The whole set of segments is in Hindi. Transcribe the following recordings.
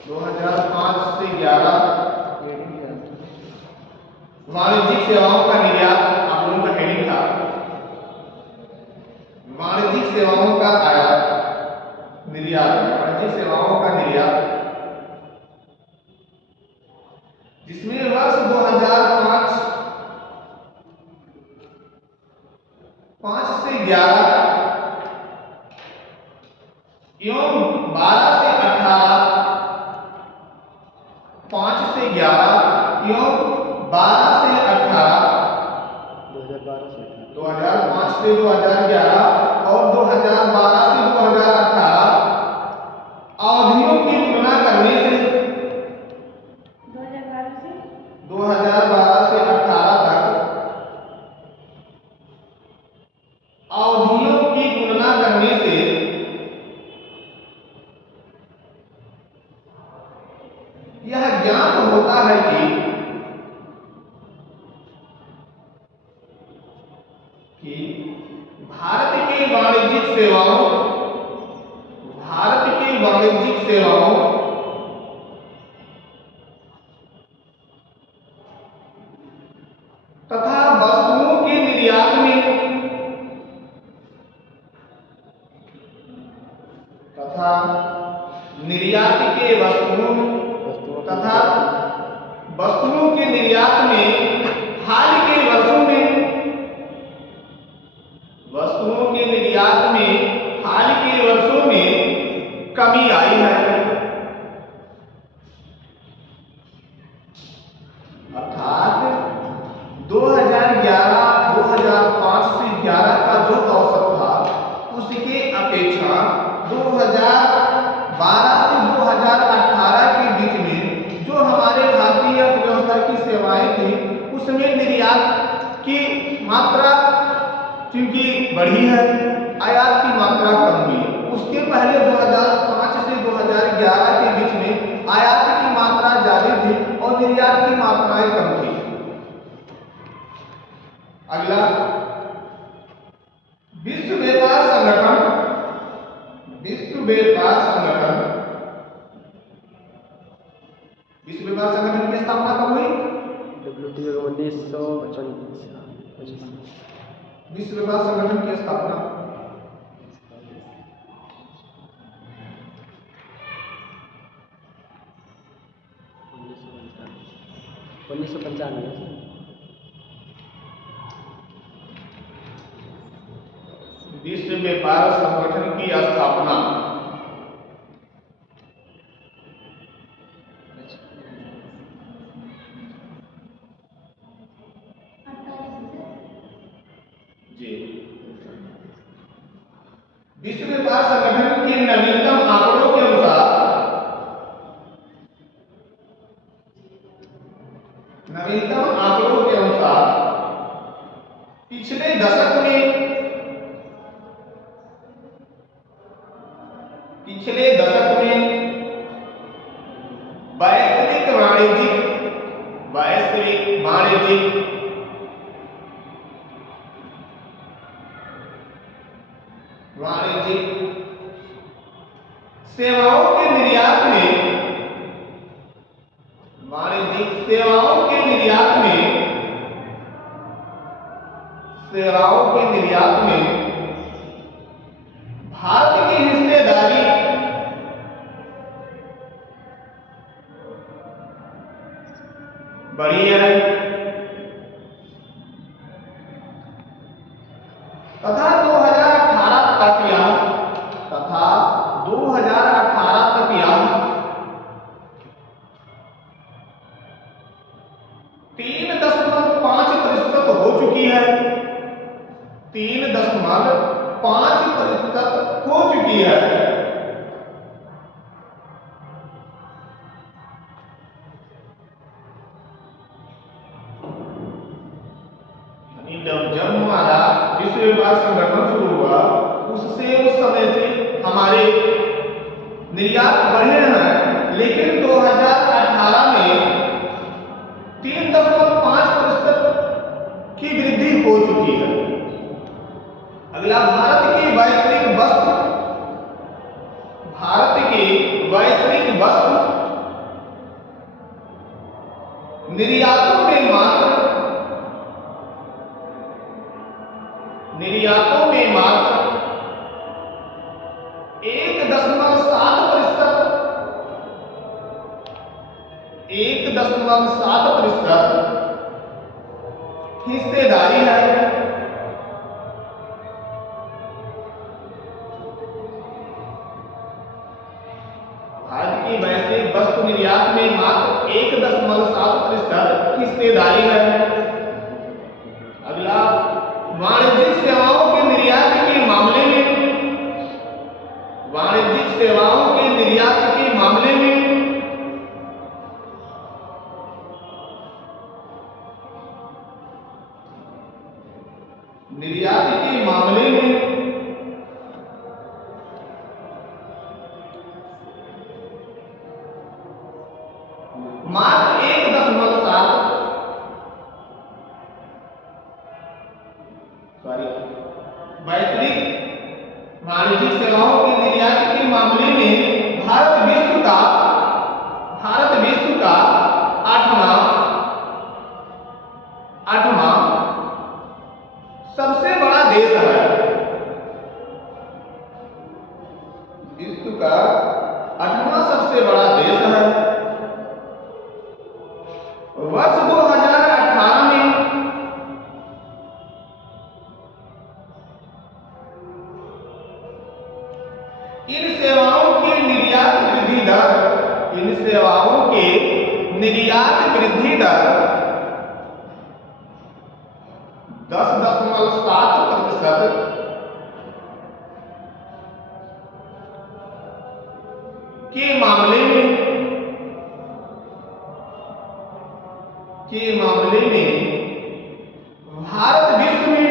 2005 से 11 वाणिज्यिक सेवाओं का निर्यात, आप लोगों का हेडिंग था वाणिज्यिक सेवाओं का आयात निर्यात, वाणिज्यिक सेवाओं का निर्यात, जिसमें वर्ष 2005 से 11 एवं 12 से 18, 5 से 11 एवं 12 से 18, 2005 से 2011 और 2012 से 2018 अवधियों की तुलना करने से 2012 से 18 तक अवधियों की तुलना करने से यह ज्ञात होता है कि भारत की वाणिज्यिक सेवाओं तथा वस्तुओं के निर्यात में वस्तुओं के निर्यात में हाल के वर्षों में कमी आई है। अर्थात 2005 से 11 का जो औसत था उसके अपेक्षा 2012 से 2018 के बीच में जो हमारे भारतीय अर्थव्यवस्था की सेवाएं थी उसमें निर्यात की मात्रा क्योंकि बढ़ी है, आयात की मात्रा कम हुई। उसके पहले 2005 से 2011 के बीच में आयात की मात्रा ज्यादा थी और निर्यात की मात्राएं कम थी। अगला, विश्व व्यापार संगठन की स्थापना कब हुई? WTO 1925। विश्व व्यापार संगठन की स्थापना 1995। विश्व व्यापार संगठन की स्थापना जी। विश्व व्यापार संगठन के नवीनतम आंकड़ों के अनुसार पिछले दशक में वैश्विक वाणिज्यिक सेवाओं के निर्यात में भारत की हिस्सेदारी बढ़ी है तथा 2018 तक यह 3.5% हो चुकी है। 3.5% हो चुकी है। जब हमारा विश्व व्यापार संगठन शुरू हुआ उस समय से हमारे निर्यात बढ़े हैं, लेकिन 2018 में 3.5% की वृद्धि हो चुकी है। अगला, भारत की वैश्विक वस्तु निर्यातों में मात्र 1.7% हिस्सेदारी है। भारत की वैश्विक वस्तु निर्यात में मात्र 1.7% हिस्सेदारी है। अगला, वाणिज्यिक सेवाओं के निर्यात के मामले में, वाणिज्यिक सेवाओं के निर्यात के मामले में मात्र 1.7 वैश्विक वाणिज्यिक सेवाओं के निर्यात के मामले में भारत विश्व का 8वां सबसे बड़ा देश है। विश्व का 8वां सबसे बड़ा देश है। वर्ष 2018 में इन सेवाओं के निर्यात वृद्धि दर 10.7% के मामले में भारत विश्व में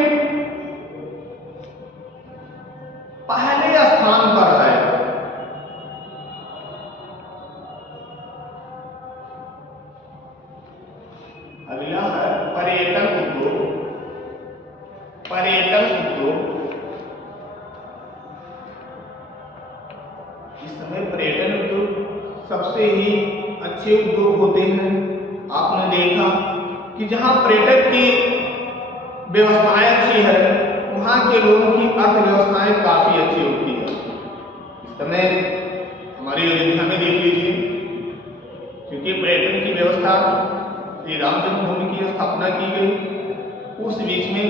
पहले स्थान पर है। अगला है पर्यटन उद्योग। इस समय पर्यटन उद्योग सबसे ही अच्छे उद्योग होते हैं। आपने देखा कि जहां पर्यटक की व्यवस्थाएं अच्छी है, वहां के लोगों की अर्थव्यवस्थाएं काफी अच्छी होती है। इस समय हमारी अयोध्या में देख लीजिए, क्योंकि पर्यटन की व्यवस्था श्री राम जन्मभूमि की स्थापना की गई, उस बीच में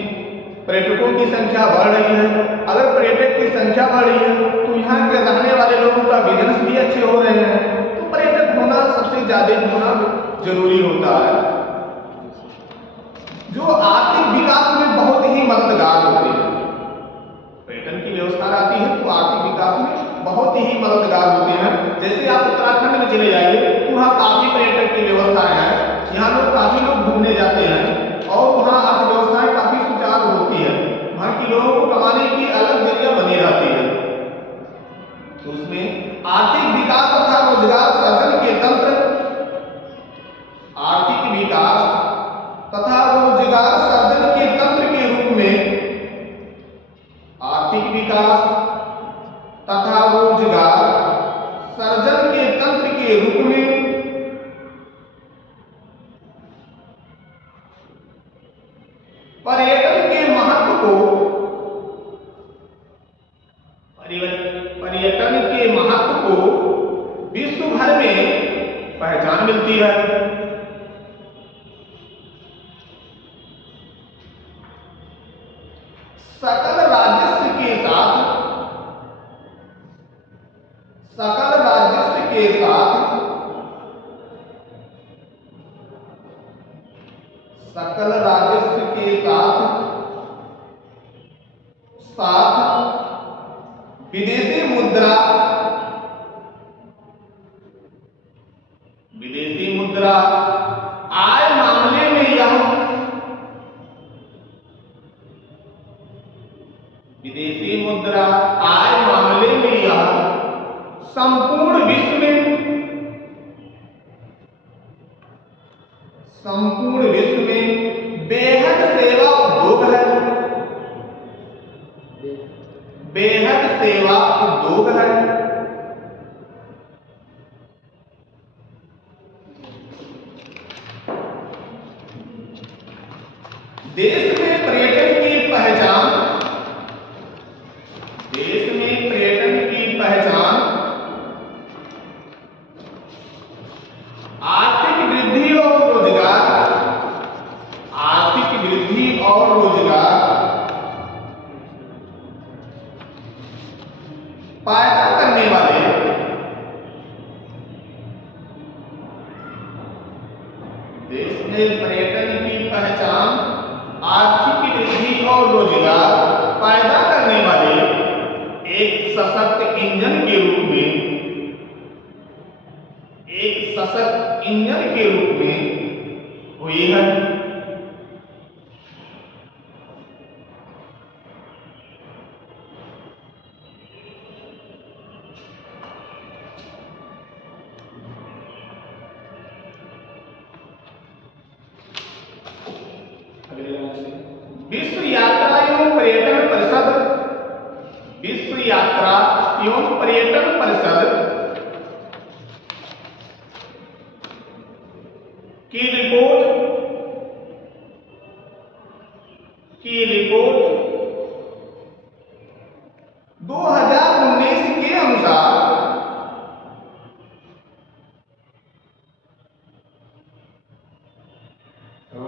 पर्यटकों की संख्या बढ़ रही है। अगर पर्यटक की संख्या बढ़ रही है तो यहाँ के रहने वाले लोगों का बिजनेस भी अच्छे हो रहे हैं, तो पर्यटक होना सबसे ज्यादा होना जरूरी होता है, जो आर्थिक विकास में बहुत ही मददगार होते हैं। पर्यटन की व्यवस्था रहती है तो आर्थिक विकास में बहुत ही मददगार होते हैं। जैसे आप उत्तराखंड में चले जाइए तो वहाँ काफी पर्यटक की व्यवस्थाएं हैं, यहाँ काफी लोग घूमने जाते हैं और वहाँ अर्थव्यवस्थाएं काफी सुचारू होती है। वहाँ के लोगों को कमाने की अलग जरिया बनी रहती है। तो उसमें आर्थिक विकास तथा रोजगार सृजन के तंत्र, आर्थिक विकास तथा रोजगार सृजन के तंत्र के रूप में, आर्थिक विकास तथा रोजगार सृजन के तंत्र के रूप में पर्यटन के महत्व को विश्व भर में पहचान मिलती है। सकल राजस्व के साथ विदेशी मुद्रा आय मामले में यह संपूर्ण विश्व में बेहद सेवा उद्योग है। देश में पर्यटन की पहचान, देश में पर्यटन की पहचान आर्थिक वृद्धि और रोजगार, आर्थिक वृद्धि और रोजगार पैदा करने वाले, देश में पर्यटन की पहचान आर्थिक वृद्धि और रोजगार पैदा करने वाले एक सशक्त इंजन के रूप में, एक सशक्त इंजन के रूप में हुई है। विश्व यात्रा एवं पर्यटन परिषद, विश्व यात्रा एवं पर्यटन परिषद की रिपोर्ट 2019 के अनुसार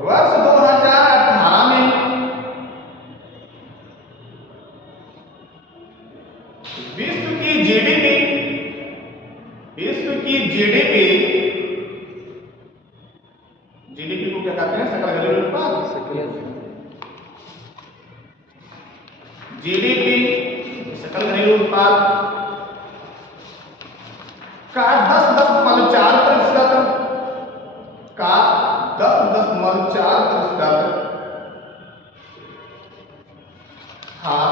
वर्ष 2018 में विश्व की जीडीपी, विश्व की जीडीपी, जीडीपी को क्या कहते हैं? सकल घरेलू उत्पाद। जीडीपी, सकल घरेलू उत्पाद का 10.4% का 10.4% हाँ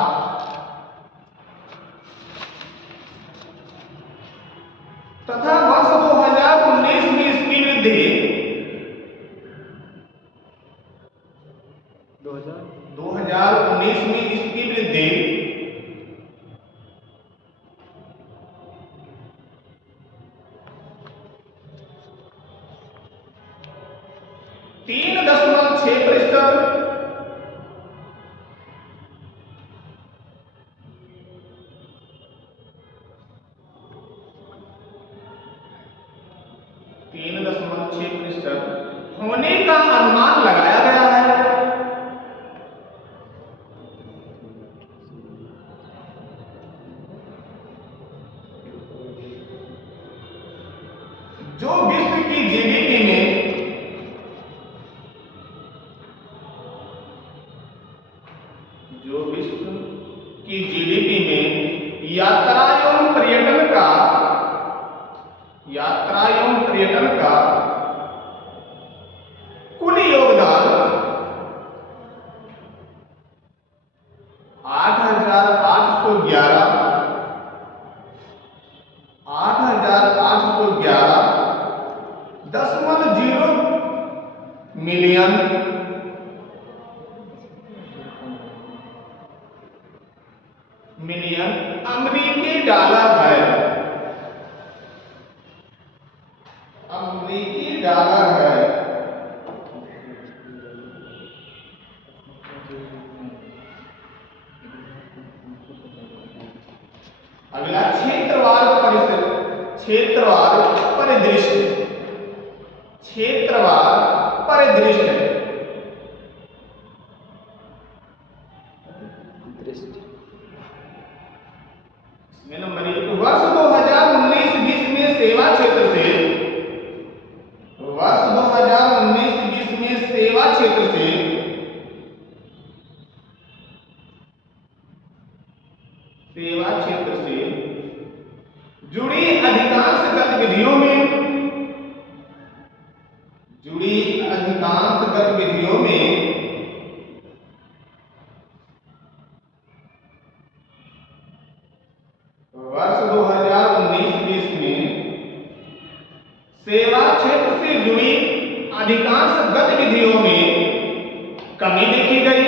तथा वर्ष 2019 में इसकी वृद्धि 2019 में इसकी वृद्धि 3.6%, होने का अनुमान लगाया गया है। जो विश्व की जीडीपी में यात्रा एवं पर्यटन का कुल योगदान 8,811.0 मिलियन अमेरिकी डॉलर है, अमेरिकी डॉलर है। अगला क्षेत्रवार परिदृश्य, क्षेत्रवार परिदृश्य नंबर 1 वर्ष 2019-20 में सेवा क्षेत्र से, वर्ष 2019-20 में सेवा क्षेत्र से जुड़ी अधिकांश गतिविधियों में वर्ष 2019-20 में सेवा क्षेत्र से जुड़ी अधिकांश गतिविधियों में कमी देखी गई।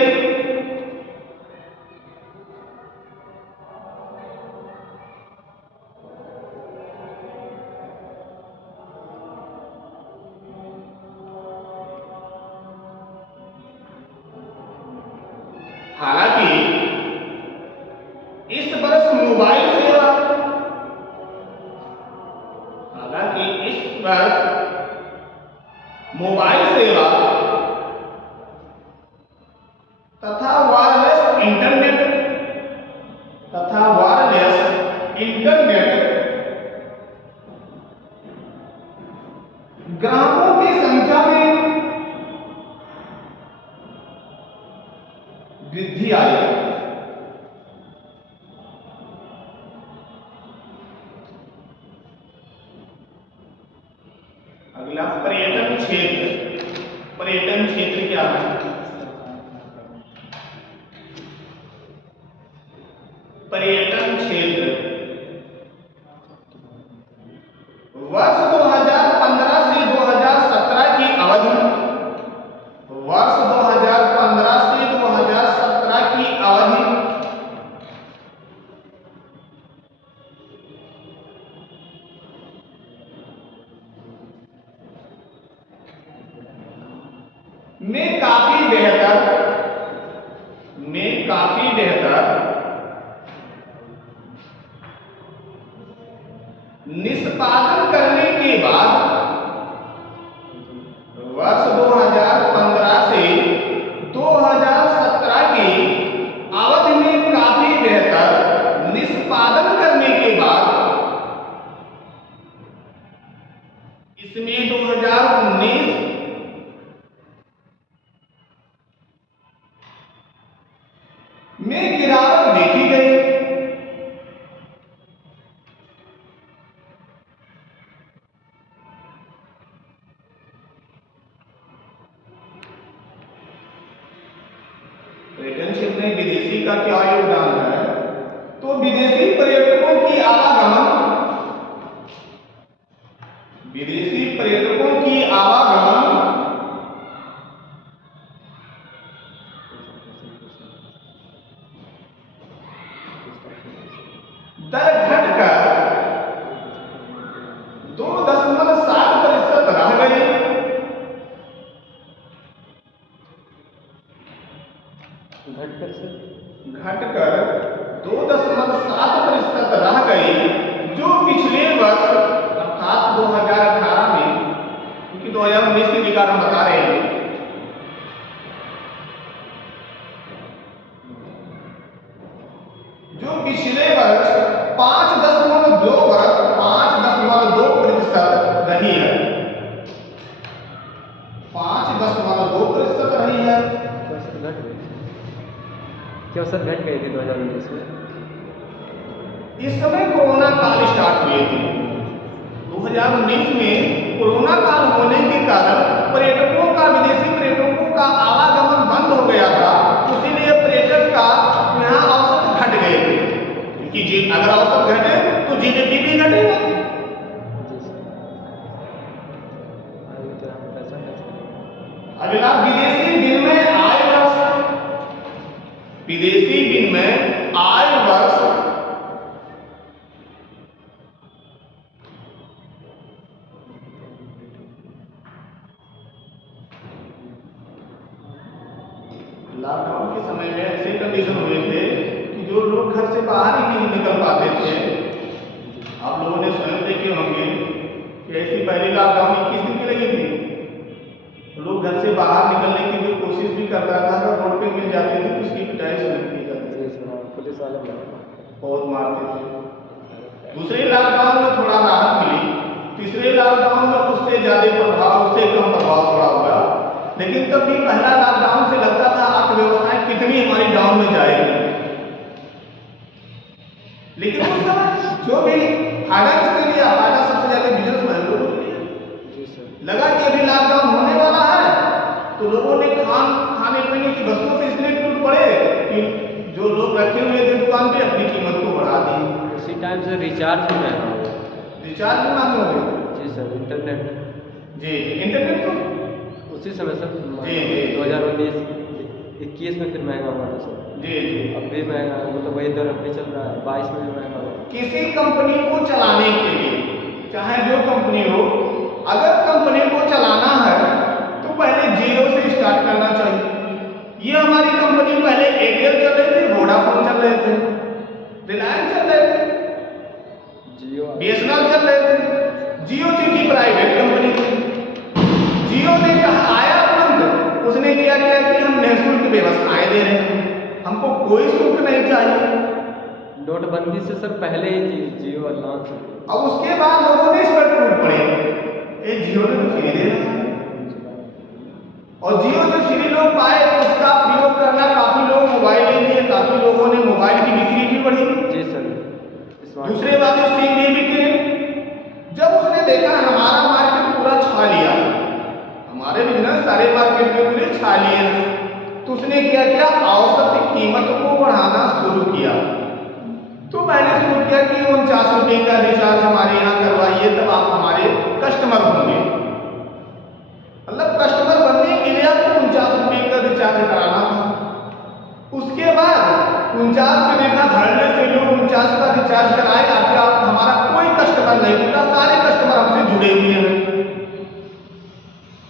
मोबाइल सेवा। हालांकि इस वर्ष मोबाइल सेवा तथा वायरलेस इंटरनेट ग्राहकों की संख्या में वृद्धि आई। अगला पर्यटन क्षेत्र। पर्यटन क्षेत्र क्या है? पर्यटन क्षेत्र वर्ष 2015 से 2017 की अवधि, वर्ष 2015 से 2017 की अवधि में काफी बेहतर निष्पादन करने के बाद वर्ष 2015 से 2017 की अवधि में काफी बेहतर निष्पादन करने के बाद इसमें 2019 में गिरावट देखी गई। पर्यटन क्षेत्र में विदेशी का क्या योगदान है? तो विदेशी पर्यटकों की आवागमन, विदेशी पर्यटकों की आवागमन दर घटकर 2.7% रह गई। घटकर 2.7% रह गई, जो पिछले वर्ष अर्थात 2018 में, क्योंकि 2019 की रिकॉर्ड हम बता रहे हैं, जो पिछले वर्ष 5.2% रही है। 5.2% रही है। क्या सर घट गई थी 2019 में? इस समय कोरोना काल स्टार्ट हुए थे। 2019 में कोरोना काल होने के कारण पर्यटकों का, विदेशी पर्यटकों का आवागमन बंद हो गया था, इसीलिए पर्यटक का यहाँ औसत घट गए थे। क्योंकि अगर औसत घटे तो जीडीपी भी घटेगा। अगला विदेशी विनिमय आय वर्ष। विदेशी विनिमय आय वर्ष लॉकडाउन के समय में ऐसे कंडीशन हुए थे कि जो लोग घर से बाहर ही नहीं निकल पाते थे। आप लोगों ने स्वयं देखे होंगे कि ऐसी पहली लॉकडाउन 21 दिन की लगी थी। लोग घर से बाहर निकलने की जो कोशिश भी करता था, अगर रोड पे मिल जाते थे तो उसकी पिटाई शुरू की जाती थी, पुलिस वाले बहुत मारते थे। दूसरे लॉकडाउन में थोड़ा राहत मिली, तीसरे लॉकडाउन में उससे ज़्यादा प्रभाव, उससे कम प्रभाव थोड़ा हुआ। लेकिन तब भी पहला लॉकडाउन से लगता था अर्थव्यवस्थाएं कितनी हमारी डाउन में जाएगी। लेकिन उस समय जो भी फायदा किसने लिया, फायदा सबसे ज़्यादा बिजनेसमैन लोगों ने लिया। लगा कि अभी लॉकडाउन होने वाला है, तो लोगों ने खाने पीने की वस्तुओं पे इतने टूट पड़े कि जो लोग रखे हुए थे दुकान पे अपनी कीमत को बढ़ा दी। उसी टाइम से रिचार्ज भी महंगा हो गया। रिचार्ज भी महंगा हो गया। जी सर, इंटरनेट। जी इंटरनेट तो उसी समय सर जी 2019-21 में फिर महंगा हुआ था सर। जी अब भी महंगा है, मतलब वही दर अब भी चल रहा है, 22 में भी महंगा हुआ। किसी कंपनी को चलाने के लिए, चाहे जो कंपनी हो, अगर कंपनी को चलाना है तो पहले जीरो से स्टार्ट करना चाहिए। ये हमारी कंपनी पहले एयरटेल चल रहे थे, वोडाफोन चल रहे थे, रिलायंस चल रहे थे। प्राइवेट कंपनी थी। जियो ने कहा आया तुरंत, उसने क्या किया कि हम निःशुल्क व्यवस्थाएं दे रहे हैं, हमको कोई शुल्क नहीं चाहिए। नोटबंदी से सर पहले ही जियो लॉन्च हुई। अब उसके बाद लोगों ने इस पर टूट पड़े, ये जियो ने तो फ्री दे रहा है, और जियो जो फ्री लोग पाए उसका प्रयोग करना, काफी लोग मोबाइल ले लिए, काफी लोगों ने मोबाइल की बिक्री भी बढ़ी। जी सर। दूसरे वाले सिम भी बिके। जब उसने देखा हमारा मार्केट पूरा छा लिया, हमारे बिजनेस सारे मार्केट में पूरे छा लिए, तो उसने क्या किया, औसत कीमत को बढ़ाना शुरू किया। तो मैंने शुरू किया कि 49 रुपये का रिचार्ज हमारे यहाँ करवाइए, तब आप हमारे कस्टमर होंगे। मतलब कस्टमर बनने के लिए आपको 49 रुपये का रिचार्ज कराना था। उसके बाद 49 रुपये का धरने से लोग 49 का रिचार्ज कराए, आके आप हमारा कोई कस्टमर नहीं होता, सारे कस्टमर हमसे जुड़े हुए हैं।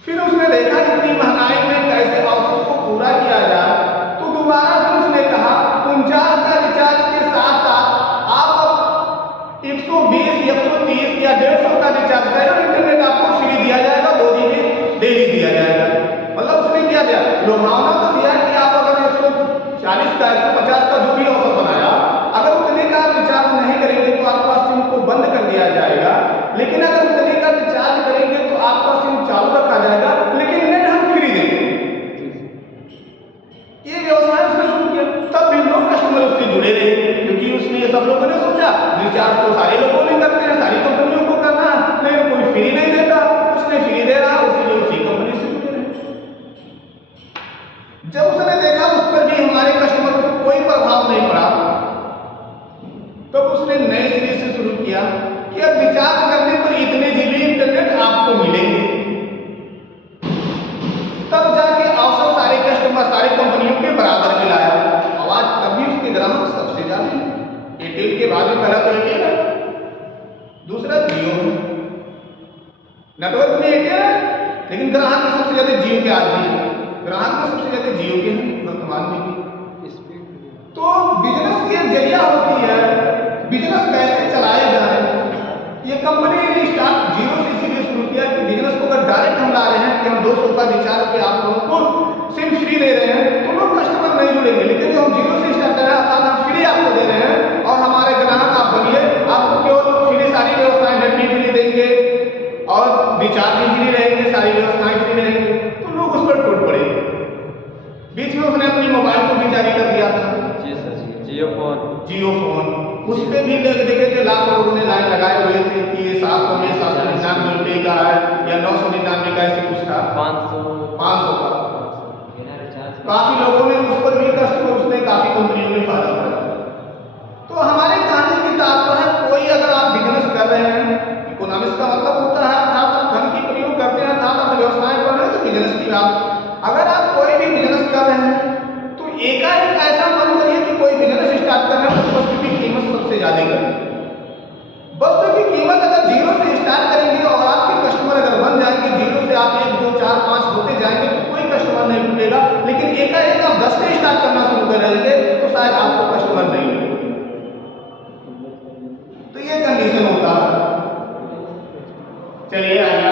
फिर उसने देखा इतनी महंगाई में कैसे औसत को पूरा किया जाए, तो दोबारा फिर उसने कहा 49 का रिचार्ज के साथ आप 120, 130 या 150 का रिचार्ज करें, इंटरनेट आपको फ्री दिया जाएगा, 2 GB डेली दिया जाएगा। मतलब उसने क्या दिया, लुभावना तो दिया कि आप अगर 140 का 150 का जो भी ऑफर बनाया, अगर उतने का रिचार्ज नहीं करेंगे तो आपका सिम को बंद कर दिया जाएगा, लेकिन अगर उतने का रिचार्ज करेंगे तो आपका सिम चालू रखा जाएगा, लेकिन नेट हम फ्री देंगे। ये व्यवसाय उसने शुरू किया, तब भी लोग कस्टमर उससे जुड़े रहे, क्योंकि उसने सब लोगों ने सोचा रिचार्ज तो सारे लोगों ने करते हैं, सारी कंपनियों को करना है, लेकिन कोई फ्री नहीं देता, उसने फ्री दे रहा, उसलिए उसी कंपनी से जुड़े रहे। जब उसने देखा उस पर भी हमारे कस्टमर को कोई प्रभाव नहीं पड़ा, तब उसने नए सिरे से शुरू किया कि अब रिचार्ज करने पर इतने GB इंटरनेट आपको मिलेंगे। तब जाके औसत सारे कस्टमर सारे कंपनियों के बराबर में लाया। आवाज तभी उसके ग्राहक सबसे ज्यादा है। एयरटेल के बाद में पहला तो एयरटेल है, दूसरा जियो है। नेटवर्क में एयरटेल है, लेकिन ग्राहक में सबसे ज्यादा जियो के आज भी है, ग्राहक में सबसे ज्यादा जियो के हैं वर्तमान में भी। तो बिजनेस की एक जरिया होती है, बिजनेस कैसे चलाया जाए। ये कंपनी ने स्टार्ट जीरो से इसीलिए शुरू किया कि बिजनेस को अगर डायरेक्ट हम ला रहे हैं कि हम 200 का रिचार्ज पे आप लोगों को सिम फ्री दे रहे हैं, तो लोग कस्टमर नहीं जुड़ेंगे, लेकिन जो हम जीरो से स्टार्ट कर रहे हैं, हम फ्री आपको दे रहे हैं और हमारे ग्राहक आप बनिए, आपको केवल फ्री सारी व्यवस्थाएं नेट भी फ्री देंगे और रिचार्ज भी फ्री रहेंगे, सारी व्यवस्थाएं फ्री रहेंगे, तो लोग उस पर टूट पड़े। बीच में उसने अपनी मोबाइल को भी जारी कर दिया था, जियो फोन, उस पर भी देखे थे लाखों लोगों ने लाइन लगाए हुए थे कि ये 799 रुपये का है या 999 का, ऐसे कुछ था, 500 का। काफी लोगों ने उस पर भी कस्टमर, उसने काफी कंपनियों में फायदा उठाया। तो हमारे कहने की तात्पर्य है, कोई अगर आप बिजनेस कर रहे हैं, इकोनॉमिक्स का मतलब होता है अर्थात आप धन की प्रयोग करते हैं, अर्थात आप व्यवसाय कर रहे हैं, तो बिजनेस की बात। अगर आप कोई भी बिजनेस कर रहे हैं तो एकाएक ऐसा मत करिए कि कोई बिजनेस स्टार्ट करना है तो वस्तु की कीमत सबसे ज्यादा करें। वस्तु की कीमत अगर जीरो से स्टार्ट करेंगे और आपके कस्टमर अगर बन जाएंगे, जीरो से आप 1, 2, 4, 5 होते जाएंगे तो कोई कस्टमर नहीं मिलेगा, लेकिन एकाएक आप 10 से स्टार्ट करना शुरू कर देंगे तो शायद आपको कस्टमर नहीं मिलेंगे। तो ये कंडीशन होता है। चलिए आइए,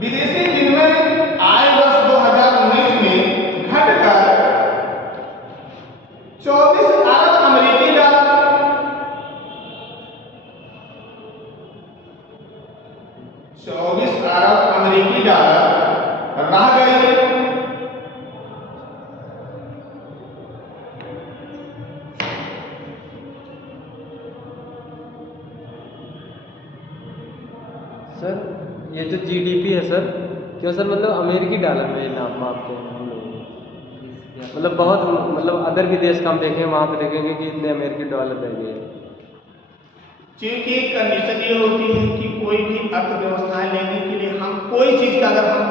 विदेशी विनिमय आय वर्ष 2019 में घटकर 24 अरब अमेरिकी डॉलर, 24 अरब अमेरिकी डॉलर रह गई। सर ये जो GDP है सर, क्यों सर मतलब अमेरिकी डॉलर में नाम मापते हैं हम लोग, मतलब बहुत मतलब अदर भी देश का हम देखें वहाँ पे देखेंगे कि इतने अमेरिकी डॉलर रह गए। क्योंकि कंडीशन ये होती है कि कोई भी अर्थव्यवस्थाएं लेने के लिए हम कोई चीज का अगर हम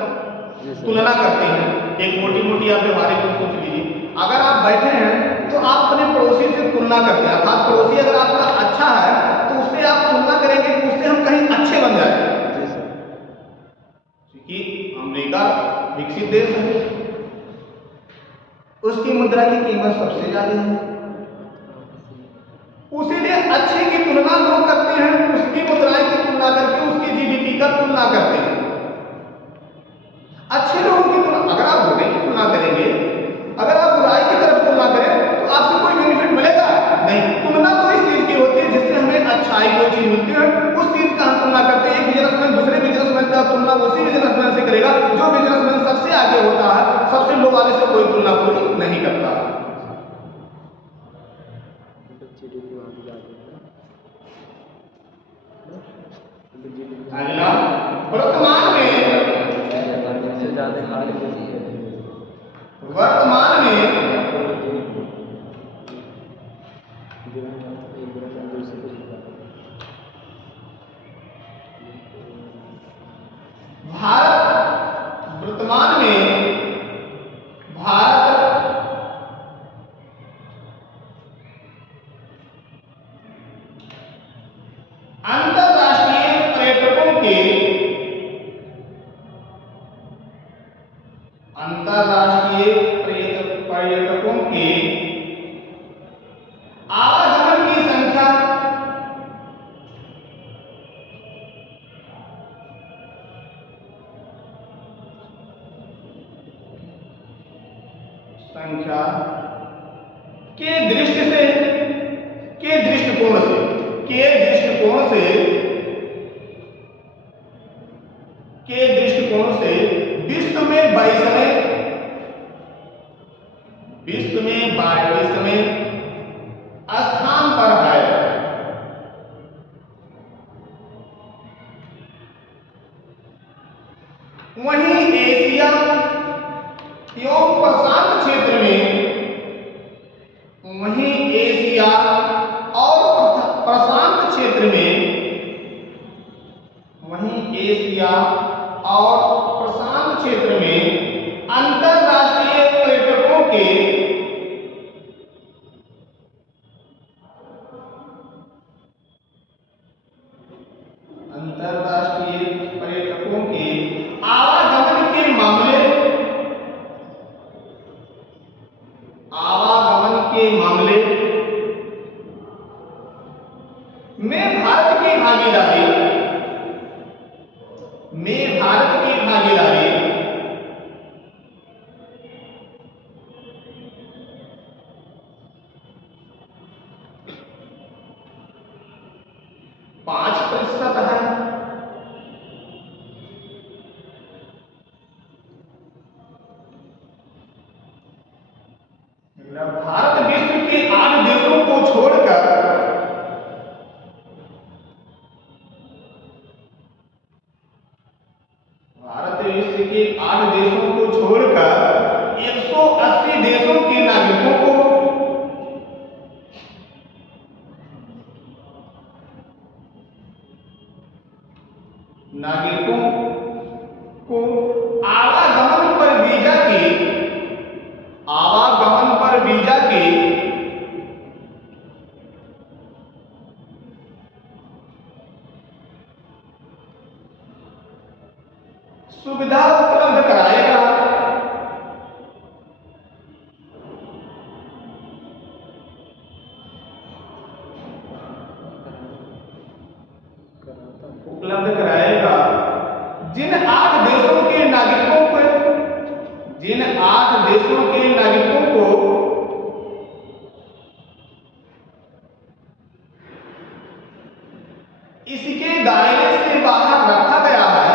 तुलना करते हैं, एक मोटी मोटी आप व्यवहारिक को सोच लीजिए, अगर आप बैठे हैं तो आप अपने पड़ोसी से तुलना करते हैं, अर्थात पड़ोसी अगर आपका अच्छा है तो उससे आप तुलना करेंगे कि उससे हम कहीं अच्छे बन जाए। क्योंकि अमेरिका विकसित देश है, उसकी मुद्रा की कीमत सबसे ज्यादा है, उसीलिए अच्छे की तुलना लोग करते चीज मिलती है, उस चीज का हम तुलना करते हैं। एक बिजनेसमैन दूसरे बिजनेसमैन का तुलना उसी बिजनेसमैन से करेगा जो बिजनेसमैन सबसे आगे होता है, सबसे लो वाले से कोई तुलना कोई नहीं करता। अगला, वर्तमान में वर्तमान में भारत अंतरराष्ट्रीय पर्यटकों के आवागमन की संख्या के दृष्टिकोण से विश्व में 22वें स्थान पर है। वहीं एशिया एवं प्रशांत क्षेत्र में अंतरराष्ट्रीय पर्यटकों के आवागमन के मामले में भारत की भागीदारी 5% है। भारत विश्व के 8 देशों को छोड़कर भारत विश्व के 8 देशों को छोड़कर 180 देशों के नागरिकों को आवागमन पर वीजा की सुविधा उपलब्ध कराएगा। जिन 8 देशों के नागरिकों को इसके दायरे से बाहर रखा गया है,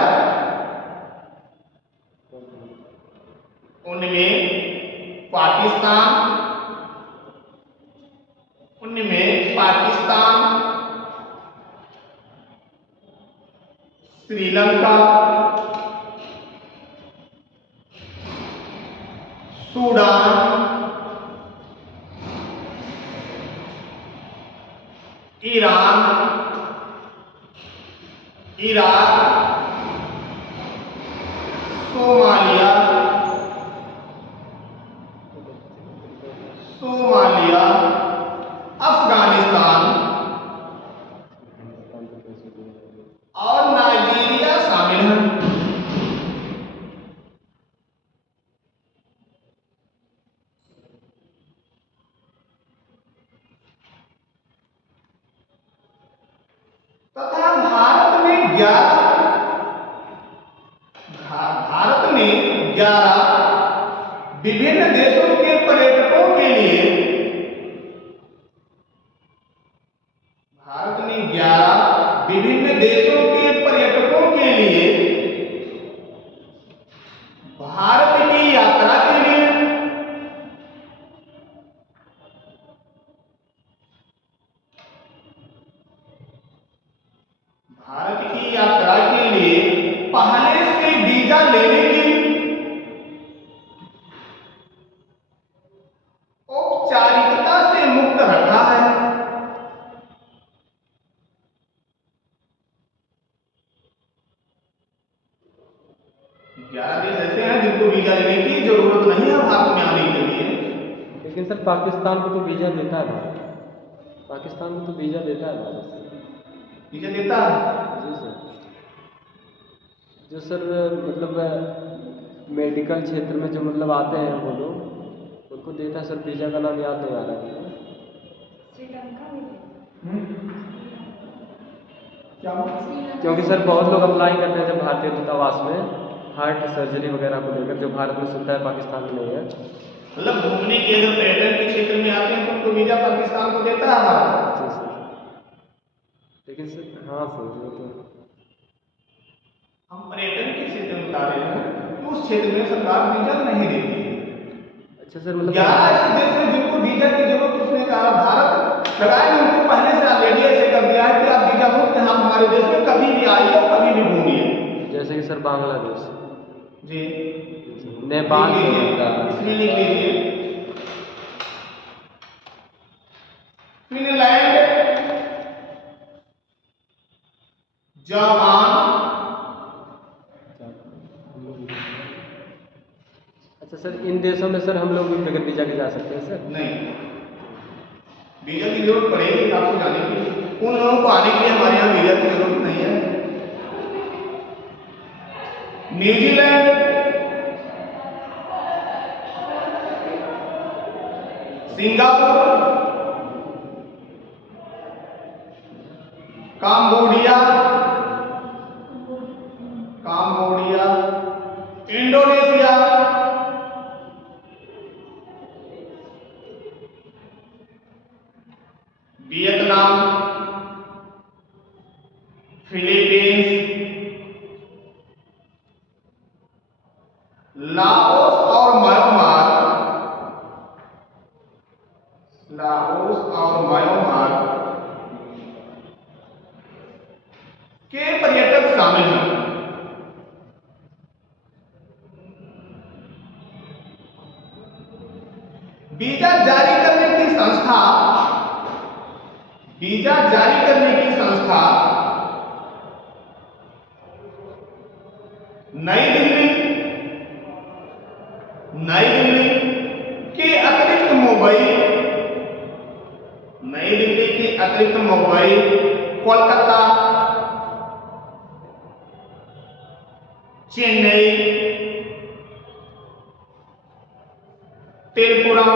उनमें Pakistan, Sri Lanka, Sudan, Iran, Iraq, Somalia, Afghanistan और नाइजीरिया शामिल हैं। तथा भारत में 11 विभिन्न देशों के पर्यटकों के लिए भारत ने 11 विभिन्न देशों के पर्यटकों के लिए भारत की यात्रा के लिए पहले से वीजा लेने की औपचारिकता से मुक्त रखा है। 11 देश ऐसे हैं जिनको वीजा लेने की जरूरत नहीं है भारत में आने के लिए। लेकिन सर पाकिस्तान को तो वीजा देता है, पाकिस्तान को तो वीजा देता है भारत से। वीजा देता है? जी सर। जो सर मतलब मेडिकल क्षेत्र में जो मतलब आते हैं वो लोग, उनको देता है सर। वीजा का नाम याद नहीं आ रहा है। श्रीलंका में क्या? क्योंकि सर बहुत लोग अप्लाई करते हैं जब भारतीय दूतावास में हार्ट सर्जरी वगैरह को लेकर, जो भारत में सुविधा है पाकिस्तान में नहीं है। मतलब घूमने के अगर पर्यटन के क्षेत्र में आते हैं तो उनको वीजा पाकिस्तान को देता है भारत। जी सर। लेकिन सर हाँ सर, वो तो हम पर्यटन के क्षेत्र में बता रहे हैं कि उस क्षेत्र में सरकार वीजा नहीं देती है। अच्छा सर, मतलब 11 ऐसे देश हैं जिनको वीजा की जरूरत उसने कहा भारत लगाए ने उनको पहले से ऑलरेडी ऐसे कर दिया है कि आप वीजा मुक्त हैं, आप हमारे देश में कभी भी आइए और कभी भी घूमिए। जैसे कि सर बांग्लादेश जी, नेपाल लिख से लीजिए, होता है। इसमें लिख लीजिए फिनलैंड, जापान। अच्छा सर, इन देशों में सर हम लोग बगैर वीजा के जा सकते हैं सर? नहीं, वीजा की जरूरत पड़ेगी आपको जाने की। उन लोगों को आने के लिए हमारे यहाँ वीजा की जरूरत नहीं है। New Zealand, Singapore, Cambodia, Indonesia, Vietnam, Philippines, Laos और म्यांमार के पर्यटक शामिल हैं। वीजा जारी करने की संस्था नई दिल्ली के अतिरिक्त मुंबई, कोलकाता, चेन्नई, तिरुपुरम,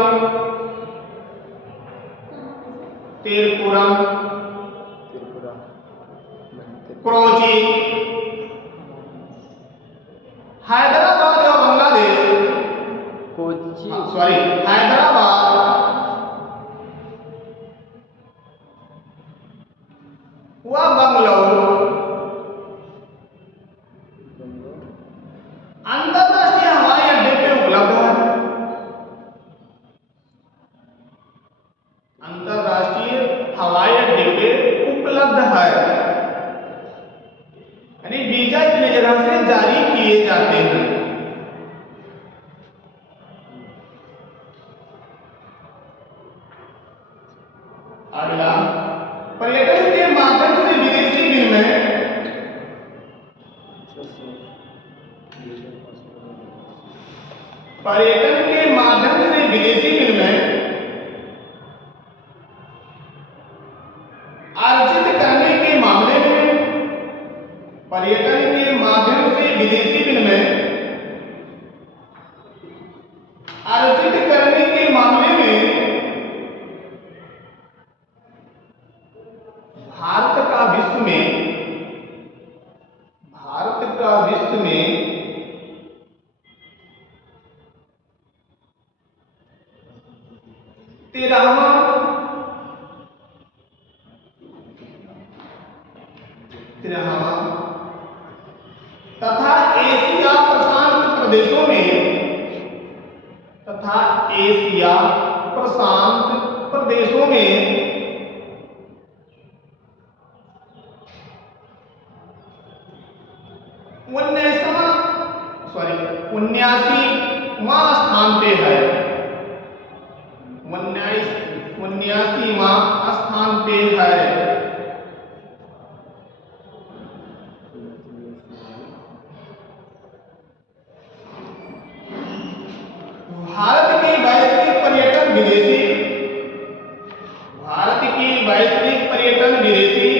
कोची, हैदराबाद या बांग्लादेश, हैदराबाद व बंगलौर अंतरराष्ट्रीय हवाई अड्डे पे उपलब्ध है। अंतरराष्ट्रीय हवाई अड्डे पे उपलब्ध है, यानी वीजा इतने जगह से जारी किए जाते हैं। अगला, पर्यटन के माध्यम से विदेशी विनिमय। पर्यटन के माध्यम से विदेशी विनिमय अर्जित करने के मामले में, पर्यटन के माध्यम से विदेशी विनिमय अर्जित करने के मामले में भारत का विश्व में 13वां 13वां तथा एशिया प्रशांत प्रदेशों में तथा एशिया प्रशांत प्रदेशों में 79वां स्थान पे है। 79वां स्थान पे है। भारत की वैश्विक पर्यटन विदेशी भारत की वैश्विक पर्यटन विदेशी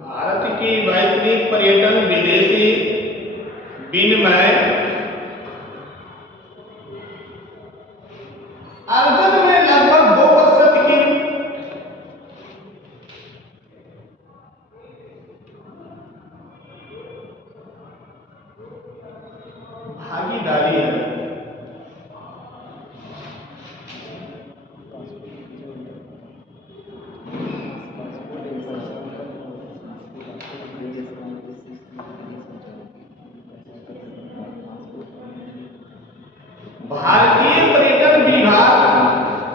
भारत की वैश्विक पर्यटन विदेशी विनिमय अर्जन में लगभग 2% की भागीदारी है। भारतीय पर्यटन विभाग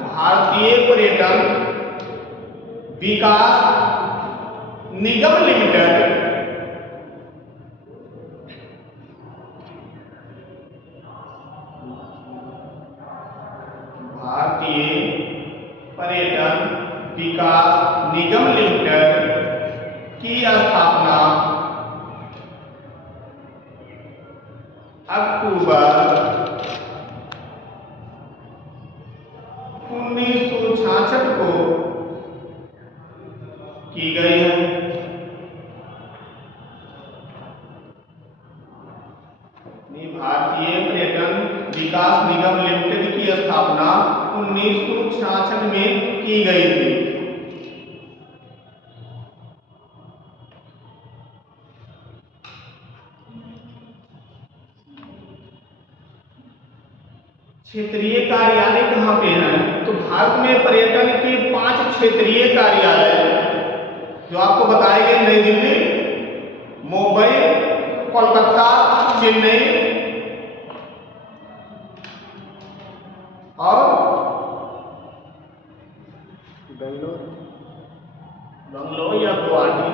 भारतीय पर्यटन विकास निगम लिमिटेड भारतीय पर्यटन विकास निगम लिमिटेड की स्थापना अक्टूबर 1966 को की गई है। भारतीय पर्यटन विकास निगम लिमिटेड की स्थापना 1966 में की गई थी। क्षेत्रीय कार्यालय कहाँ पे हैं? तो भारत में पर्यटन के 5 क्षेत्रीय कार्यालय जो आपको बताए गए नई दिल्ली, मुंबई, कोलकाता, चेन्नई और बेंगलोर या गुवाहाटी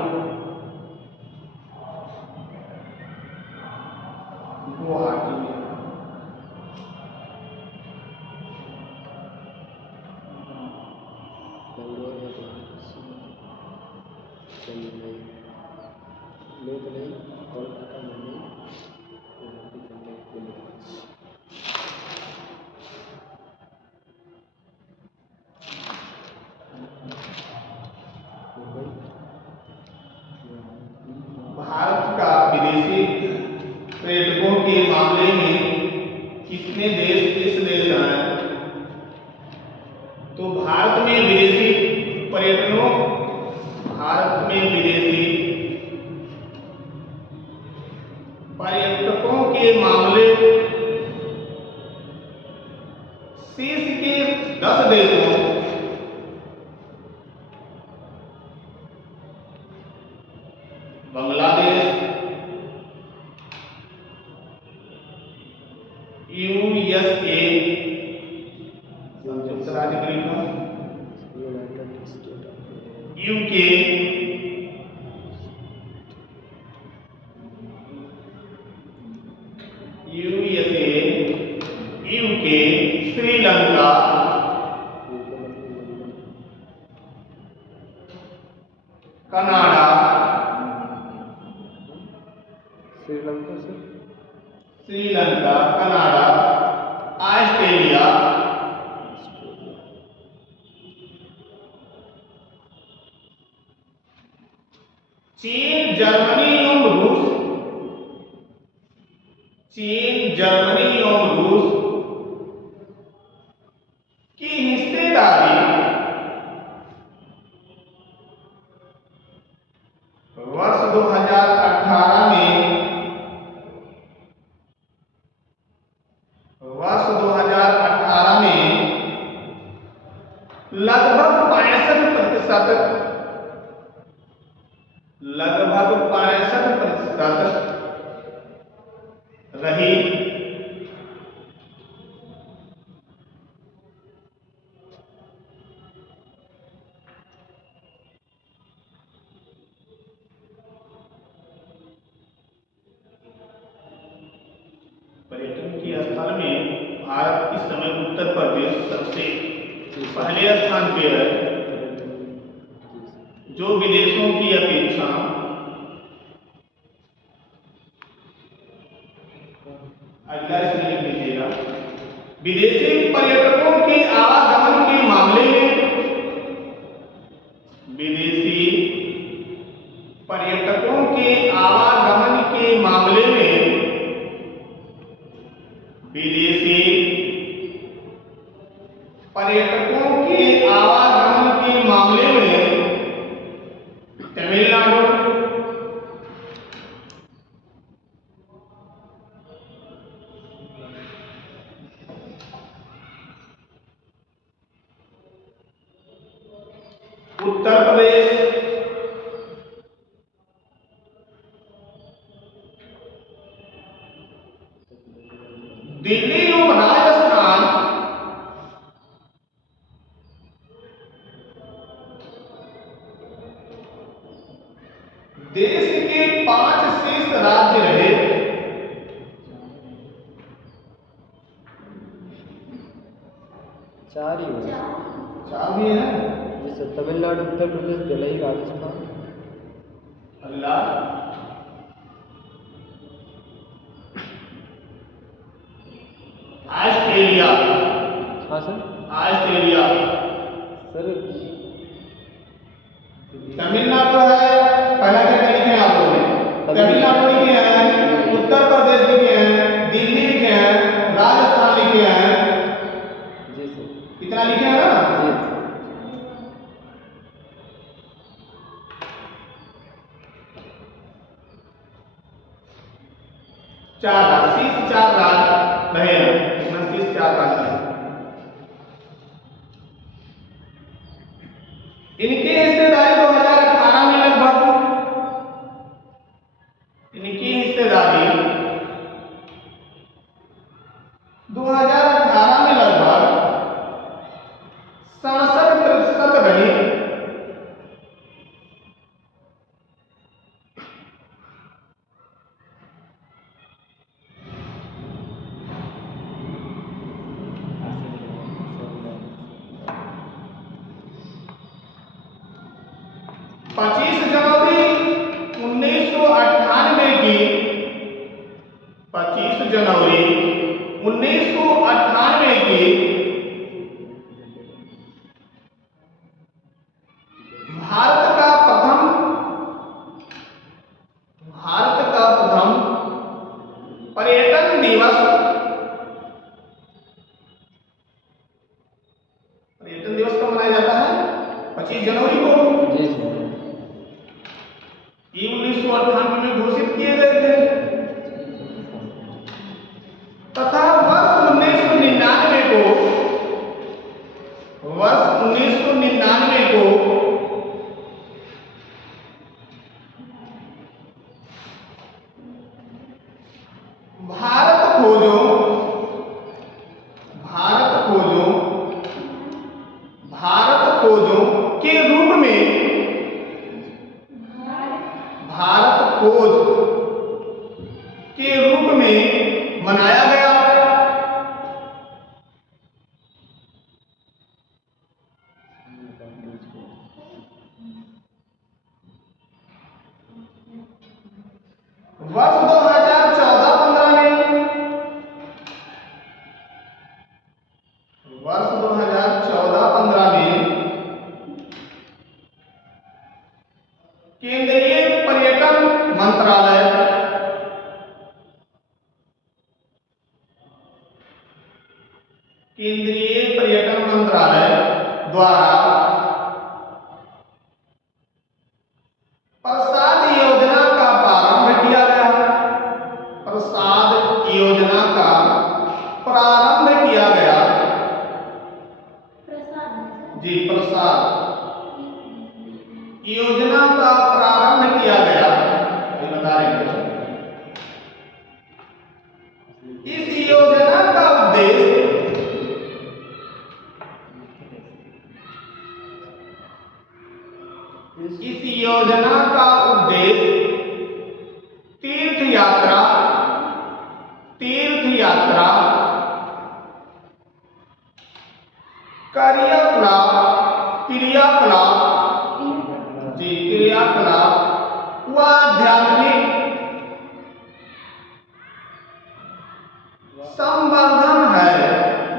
भारत का विदेशी पर्यटकों के मामले में कितने देश किस देश हैं? तो भारत में विदेशी पर्यटकों के मामले शीर्ष के 10 देशों बांग्लादेश, यूएसए, संयुक्त राज्य America, UK, Sri Lanka, Canada, Sri Lanka, Canada, Australia, चीन, जर्मनी एवं रूस, की हिस्सेदारी वर्ष 2018 में लगभग 65% लगभग 65% रही। पर्यटन के स्थल में भारत इस समय उत्तर प्रदेश सबसे पहले स्थान पे है, जो विदेशों की अपेक्षा अगला इसमें लिख लीजिएगा, विदेशी पर्यटकों के आवागमन के मामले में, विदेशी पर्यटकों के आवागमन के मामले में, विदेशी पर्यटकों के आवागमन के मामले में तमिलनाडु, उत्तर प्रदेश, दिल्ली और राजस्थान देश के 5 शीर्ष राज्य रहे। चार ही हुए। 4 भी है जैसे तमिलनाडु, उत्तर प्रदेश, दिल्ली, राजस्थान। अल्लाह, ऑस्ट्रेलिया। हाँ सर। ऑस्ट्रेलिया, सर तमिलनाडु है, पहला क्या लिखे हैं आप लोगों ने? तमिलनाडु लिखे हैं, उत्तर प्रदेश लिखे हैं, दिल्ली लिखे हैं, राजस्थान लिखे हैं। जी सर। इतना लिखे हैं ना? जी। शीर्ष 4 राज्य रहे हैं, इसमें शीर्ष 4 राज्य रहे। इनकी हिस्सेदारी 2018 में लगभग, इनकी हिस्सेदारी 2018 में लगभग 67% रही। पच्चीस जनवरी 1998 की 25 जनवरी 1998 की भारत का प्रथम पर्यटन दिवस कब मनाया जाता है? 25 जनवरी को। जी सर। ये 1998 में घोषित किए गए थे तथा वर्ष 1999 को भारत खोजों के रूप में, भारत खोज के रूप में मनाया गया। वर्ष 2014-15 में, वर्ष 2014-15 में केंद्रीय पर्यटन मंत्रालय द्वारा प्रसाद योजना का प्रारंभ किया गया। प्रसाद योजना का प्रारंभ किया गया। जी, प्रसाद योजना का प्रारंभ किया गया, ये बता रहे हैं। इस योजना का उद्देश्य तीर्थ यात्रा क्रियाकलाप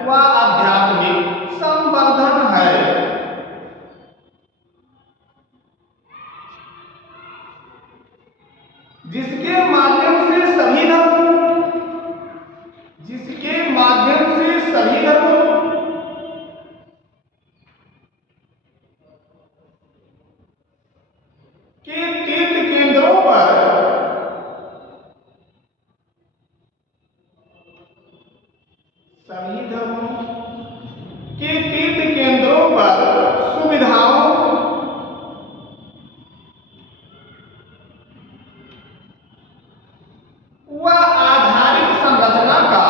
व आध्यात्मिक संवर्धन है, जिसके माध्यम से सभी धर्मों के तीर्थ केंद्रों पर सुविधाओं व आधारित संरचना का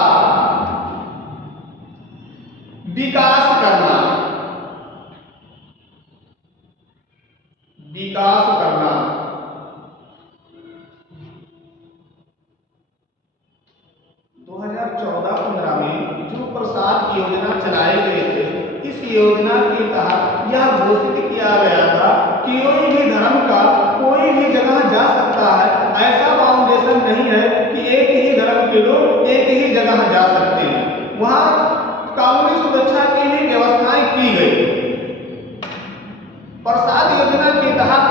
विकास करना 2014-15 में जो प्रसाद की योजना चलाए गए थे, इस योजना के तहत यह घोषित किया गया था कि कोई भी धर्म का कोई भी जगह जा सकता है। ऐसा फाउंडेशन नहीं है कि एक ही धर्म के लोग एक ही जगह जा सकते हैं। वहाँ कानूनी सुरक्षा की भी व्यवस्थाएं की गई। प्रसाद योजना के तहत